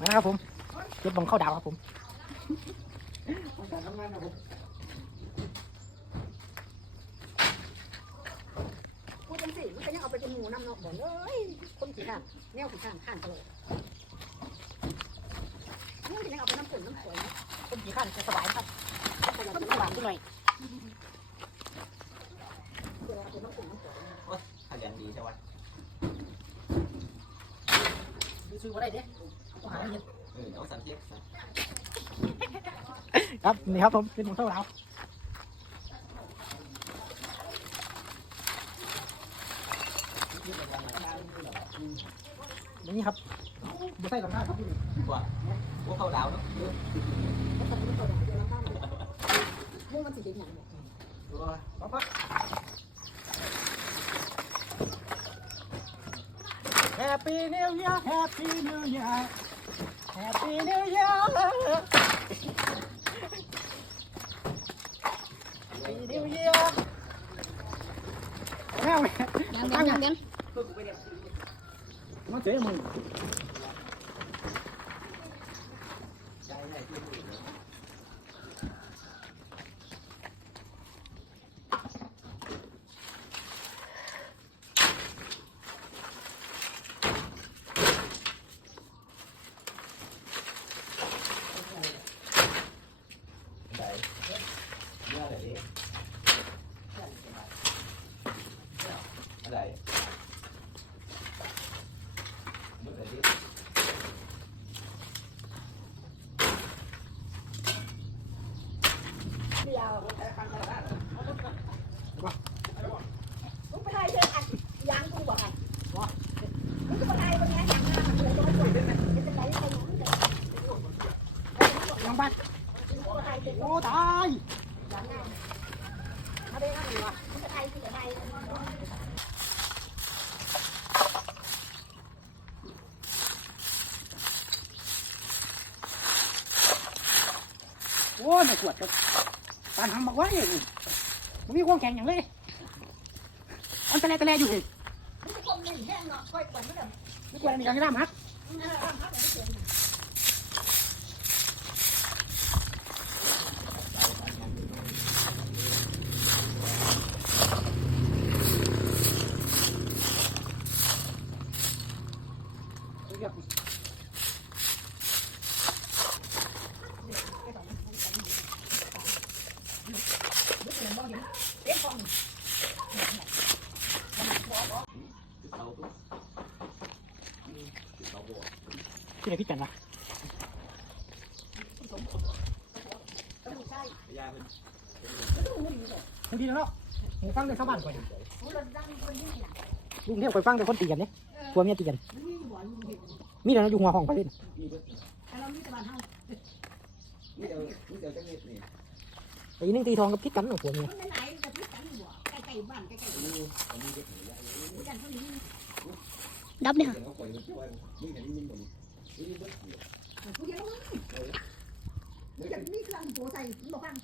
มานะครับผมเก็บบังเข้าดาวครับผมการทำงานนะผมพูดจังสิมันก็ยังเอาไปเป็นหมูน้ำเนาะบ่เลยคนขี้ข้านแนวขี้ข้านข้านตลอดนี่ยังเอาไปน้ำฝนน้ำฝนคนขี่ข้านจะสบายนะครับคนต้ละองสบายขึ้นหน่อยเดี๋ยวเอาไปน้ำฝนน้ำฝนขยันดีใช่ไหมดูซื้อมาได้เด้ ครับนี่ครับผมเป็นบังเข้าดาวนี่ครับดูใส่กับข้าครับพี่ว่าพวกเขาดาวเนาะเยอะแล้วตอนนี้ตัวเดี๋ยวเราข้ามมุ่งมันสิเป็นอย่างตัวป๊อปป๊อป Happy New Year Happy New Year Happy New Year Happy New Year แม่แม่ยังยังยังยัง nó chế mình ใจไหนที่ผู้หญิงเนาะ Đấy. Ra để đi. Ở đây. Bước đây đi. เดียวมึงไปไทยเจออันยางกูบอกไงมึงก็ไปไทยเป็นไงยางหน้ามันเลยต้องป่วยเป็นไงเป็นไรเป็นยังไง Yang bắt ไปไทยเป็น Ô tài ยางหน้าเขาได้นั่งอยู่อะมึงไปไทยที่ไหน Ô mày cuột được Tàn hằng mặc quá vậy Nó biết quan kèn nhận lên Anh ta lè ta lè dù gì มึงจะคงเงินแห้งเนาะค่อยก่อนไม่ได้ Nó quay này ra cái đam hát มึงเอาเอาเอาไปเที่ไหนพี่จันวะมันดีแล้วเนาะหูฟังในชาวบ้านก่อนลุงเทพไปฟังแต่คนตีกันเนี่ยตัวเมียตีกัน มีแต่อยู่หัวห้องไปเล่นไอ้นึ่งตีทองกับพิษกันหรอผัวเมียดับเนี่ย ผู้เดียวมันจะมีเครื่องตัวใส่บอกฟัง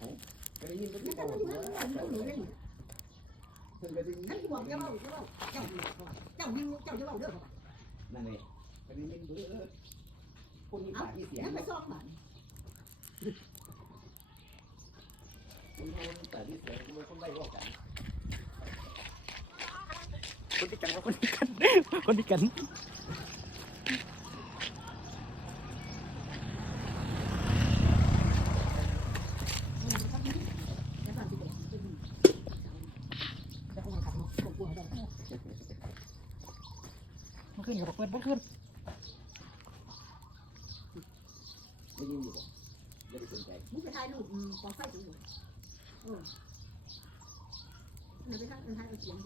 ไม่ได้ยินมันไม่ได้ยินมันไม่รู้เลยนั่นที่บอกเจ้าเล่าเจ้าเล่าเจ้าเจ้ายิงเจ้าจะเล่าเด้อนั่นเองไม่ได้ยินเด้อคนมีปากมีเสียงไปซ่อมบ้านคนมีปากมีเสียงคนคนไล่ว่ากันคนที่กันคนที่กันคนที่กันบ้านที่บอกเป็น Chắc không làm thật ของกูเขาบอก Nó ขึ้นกับเพื่อนเพื่อนขึ้น Đi nhìn gì vậy? Đi đi sườn chạy. มึงไปถ่ายรูปปองไฟสูงเออไปถ่ายถ่ายเอาเสียง